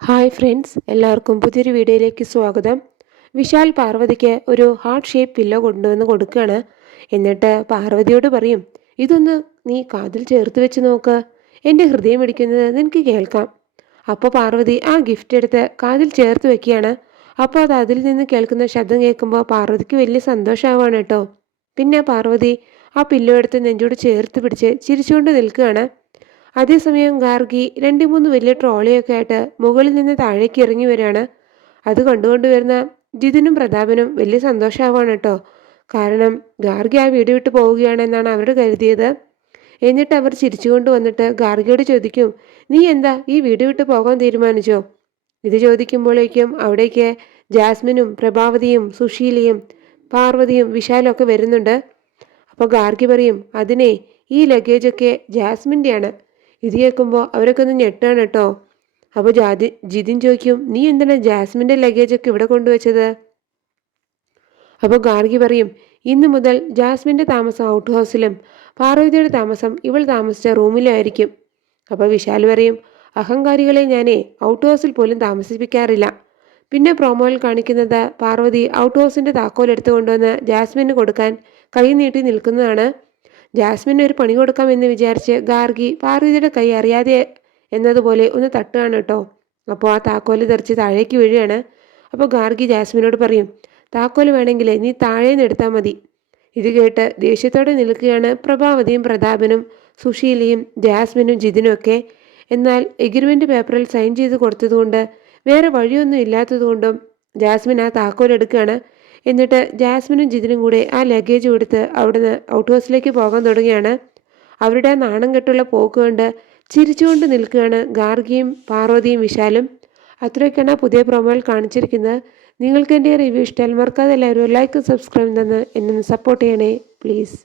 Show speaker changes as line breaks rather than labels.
Hi friends എല്ലാവർക്കും പുതിയൊരു വീഡിയോയിലേക്ക് സ്വാഗതം. വിശാൽ പാർവതിക്ക് ഒരു ഹാർട്ട് ഷേപ്പ് പില്ലോ കൊണ്ടുവന്ന് കൊടുക്കുകയാണ് എന്നിട്ട് പാർവതിയോട് പറയും ഇതൊന്ന് നീ കാതിൽ ചേർത്ത് വെച്ച് നോക്ക്. എന്റെ ഹൃദയം ഇടിക്കുന്നത് നിനക്ക് കേൾക്കാം. അപ്പോൾ പാർവതി ആ ഗിഫ്റ്റ് എടുത്ത് കാതിൽ ചേർത്ത് വെക്കുകയാണ്. അപ്പോൾ അത് അതിൽ നിന്ന് കേൾക്കുന്ന ശബ്ദം കേൾക്കുമ്പോൾ പാർവതിക്ക് വലിയ സന്തോഷമാവാണ് കേട്ടോ. പിന്നെ പാർവതി ആ പില്ലോ എടുത്ത് നെഞ്ചോട് ചേർത്ത് പിടിച്ച് ചിരിച്ചുകൊണ്ട് നിൽക്കുകയാണ്. അതേസമയം ഗാർഗി രണ്ട് മൂന്ന് വലിയ ട്രോളിയൊക്കെ ആയിട്ട് മുകളിൽ നിന്ന് താഴേക്ക് ഇറങ്ങി വരികയാണ്. അത് കണ്ടുകൊണ്ട് വരുന്ന ജിതിനും പ്രതാപനും വലിയ സന്തോഷമാവാണ് കേട്ടോ. കാരണം ഗാർഗി ആ വീട് വിട്ട് പോവുകയാണെന്നാണ് അവർ കരുതിയത്. എന്നിട്ട് അവർ ചിരിച്ചുകൊണ്ട് വന്നിട്ട് ഗാർഗിയോട് ചോദിക്കും നീ എന്താ ഈ വീട് വിട്ട് പോകാൻ തീരുമാനിച്ചോ? ഇത് ചോദിക്കുമ്പോഴേക്കും അവിടേക്ക് ജാസ്മിനും പ്രഭാവതിയും സുശീലയും പാർവതിയും വിശാലും ഒക്കെ വരുന്നുണ്ട്. അപ്പോൾ ഗാർഗി പറയും അതിനെ ഈ ലഗേജൊക്കെ ജാസ്മിന്റെയാണ്. ഇത് കേൾക്കുമ്പോൾ അവരൊക്കെ ഒന്ന് ഞെട്ടാണ് കേട്ടോ. അപ്പോൾ ജാതി ജിതിൻ ചോദിക്കും നീ എന്തിനാ ജാസ്മിന്റെ ലഗേജൊക്കെ ഇവിടെ കൊണ്ടുവച്ചത്? അപ്പോൾ ഗാർഗി പറയും ഇന്ന് മുതൽ ജാസ്മിന്റെ താമസം ഔട്ട് ഹൗസിലും പാർവതിയുടെ താമസം ഇവൾ താമസിച്ച റൂമിലായിരിക്കും അപ്പോൾ വിശാൽ പറയും അഹങ്കാരികളെ ഞാനേ ഔട്ട് ഹൗസിൽ പോലും താമസിപ്പിക്കാറില്ല. പിന്നെ പ്രൊമോയിൽ കാണിക്കുന്നത് പാർവതി ഔട്ട് ഹൗസിന്റെ താക്കോൽ എടുത്തു കൊണ്ടുവന്ന് ജാസ്മിന് കൊടുക്കാൻ കൈ നീട്ടി നിൽക്കുന്നതാണ്. ജാസ്മിന് ഒരു പണി കൊടുക്കാമെന്ന് വിചാരിച്ച് ഗാർഗി പാർവതിയുടെ കൈ അറിയാതെ എന്നതുപോലെ ഒന്ന് തട്ടുകയാണ് കേട്ടോ. അപ്പോൾ ആ താക്കോൽ തെറിച്ച് താഴേക്ക് വീഴുകയാണ്. അപ്പോൾ ഗാർഗി ജാസ്മിനോട് പറയും താക്കോൽ വേണമെങ്കിൽ നീ താഴെ നിന്ന് എടുത്താൽ മതി. ഇത് കേട്ട് ദേഷ്യത്തോടെ നിൽക്കുകയാണ് പ്രഭാവതിയും പ്രതാപനും സുശീലയും ജാസ്മിനും ജിതിനും ഒക്കെ. എന്നാൽ എഗ്രിമെന്റ് പേപ്പറിൽ സൈൻ ചെയ്ത് കൊടുത്തതുകൊണ്ട് വേറെ വഴിയൊന്നും ഇല്ലാത്തതുകൊണ്ടും ജാസ്മിൻ ആ താക്കോൽ എടുക്കുകയാണ്. എന്നിട്ട് ജാസ്മിനും ജിതിനും കൂടെ ആ ലഗേജ് കൊടുത്ത് അവിടുന്ന് ഔട്ട് ഹൗസിലേക്ക് പോകാൻ തുടങ്ങിയാണ്. അവരുടെ നാണം കെട്ടുള്ള പോക്ക് കണ്ട് ചിരിച്ചുകൊണ്ട് നിൽക്കുകയാണ് ഗാർഗിയും പാർവതിയും വിശാലും. അത്രയൊക്കെയാണ് പുതിയ പ്രൊമോയിൽ കാണിച്ചിരിക്കുന്നത്. നിങ്ങൾക്ക് എന്റെ റിവ്യൂ ഇഷ്ടമായാൽ മറക്കാതെ എല്ലാവരും ലൈക്ക് സബ്സ്ക്രൈബ് തന്ന് എന്നെ സപ്പോർട്ട് ചെയ്യണേ പ്ലീസ്